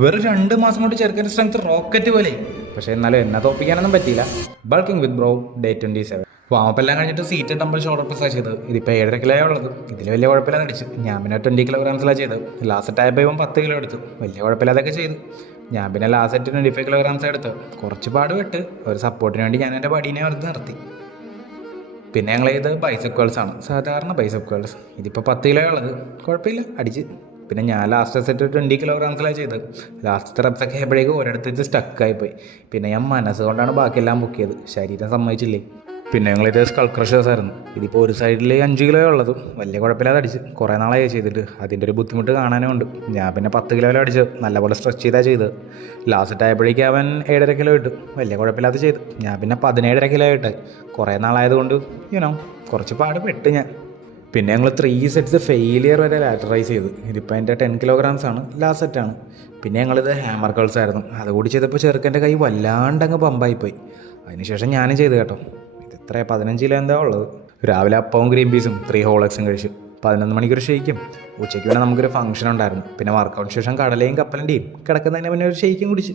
വെറും 2 മാസം കൊണ്ട് ചെറുക്കൻ്റെ സ്ട്രെങ്ത് റോക്കറ്റ് പോലെ. പക്ഷേ എന്നാലും എന്നെ തോപ്പിക്കാനൊന്നും പറ്റിയില്ല. ബൾക്കിംഗ് വിത്ത് ബ്രോ ഡേ 27. വാമപ്പെല്ലാം കഴിഞ്ഞിട്ട് സീറ്റ് ഡംബിൾ ഷോൾഡർ പ്രസ്സാണ് ചെയ്തത്. ഇതിപ്പോൾ 7.5 കിലോ ഉള്ളത്. ഇതിൽ വലിയ കുഴപ്പമില്ലാതെ അടിച്ചു. ഞാൻ പിന്നെ 20 കിലോഗ്രാംസിലാണ് ചെയ്തത്. ലാസ്റ്റ് ആയപ്പോൾ ഇവൻ 10 കിലോ എടുത്തു. വലിയ കുഴപ്പമില്ലാതൊക്കെ ചെയ്തു. ഞാൻ പിന്നെ ലാസ്റ്റ് 25 കിലോഗ്രാംസ് എടുത്ത് കുറച്ച് പാട് വിട്ട് ഒരു സപ്പോർട്ടിന് വേണ്ടി ഞാൻ എൻ്റെ ബഡീനെ വെറുതെ നിർത്തി. പിന്നെ ഞങ്ങൾ ഇത് ബൈസെപ് കേൾസ് ആണ്, സാധാരണ ബൈസെപ് കേൾസ്. ഇതിപ്പോൾ 10 കിലോ ഉള്ളത്. കുഴപ്പമില്ല, അടിച്ച്. പിന്നെ ഞാൻ ലാസ്റ്റ് സെറ്റ് 20 കിലോഗ്രാംസിലാണ് ചെയ്തത്. ലാസ്റ്റത്തെ റെപ്സൊക്കെ ആയപ്പോഴേക്കും ഒരിടത്ത് വെച്ച് സ്റ്റക്കായിപ്പോയി. പിന്നെ ഞാൻ മനസ്സുകൊണ്ടാണ് ബാക്കിയെല്ലാം ബുക്ക് ചെയ്തത്, ശരീരം സമ്മതിച്ചില്ലേ. പിന്നെ ഞങ്ങളിത് സ്കൾ ക്രഷേഴ്സ് ആയിരുന്നു. ഇതിപ്പോൾ ഒരു സൈഡിൽ 5 കിലോ ഉള്ളത്. വലിയ കുഴപ്പമില്ലാതെ അടിച്ച്. കുറേ നാളായി ചെയ്തിട്ട് അതിൻ്റെ ഒരു ബുദ്ധിമുട്ട് കാണാനും ഉണ്ട്. ഞാൻ പിന്നെ 10 കിലോയിലും അടിച്ച് നല്ലപോലെ സ്ട്രെച്ച് ചെയ്താണ് ചെയ്തത്. ലാസ്റ്റ് ആയപ്പോഴേക്കും അവൻ 7.5 കിലോ ഇട്ടു. വലിയ കുഴപ്പമില്ലാതെ ചെയ്തു. ഞാൻ പിന്നെ 17.5 കിലോ ഇട്ട്. കുറേ നാളായതുകൊണ്ട് കുറച്ച് പാട് പെട്ട് ഞാൻ. പിന്നെ ഞങ്ങൾ 3 സെറ്റ്സ് ഫെയിലിയർ വരെ ലാറ്ററൈസ് ചെയ്തു. ഇതിപ്പോൾ എൻ്റെ 10 കിലോഗ്രാംസ് ആണ്, ലാസ്റ്റ് സെറ്റാണ്. പിന്നെ ഞങ്ങളിത് ഹാമർ കേൾസ് ആയിരുന്നു. അതുകൂടി ചെയ്തപ്പോൾ ചെറുക്കൻ്റെ കൈ വല്ലാണ്ടങ്ങ് പമ്പായിപ്പോയി. അതിനുശേഷം ഞാനും ചെയ്തു കേട്ടോ. ഇത്ര 15 കിലോ എന്താ ഉള്ളത്. രാവിലെ അപ്പവും ഗ്രീൻ പീസും 3 ഹോൾ എഗ്സും കഴിച്ചു. 11 മണിക്കൊരു ഷെയ്ക്കും. ഉച്ചയ്ക്ക് വേണം നമുക്കൊരു ഫംഗ്ഷൻ ഉണ്ടായിരുന്നു. പിന്നെ വർക്കൗട്ടിന് ശേഷം കടലയും കപ്പലൻ്റെയും കിടക്കുന്നതിന് പിന്നെ ഒരു ഷെയ്ക്കും കുടിച്ച്.